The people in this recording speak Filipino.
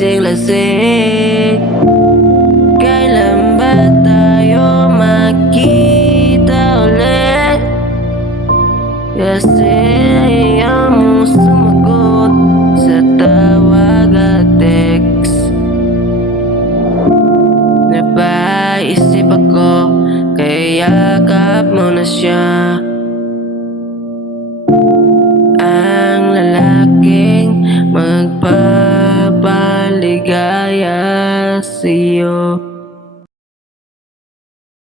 lasing-lasing. Kailan ba tayo makita ulit? Kasi ayaw mo sumagot sa tawag at text. Napaisip ako, kaya yakap mo na siya. Ang lalaking magpa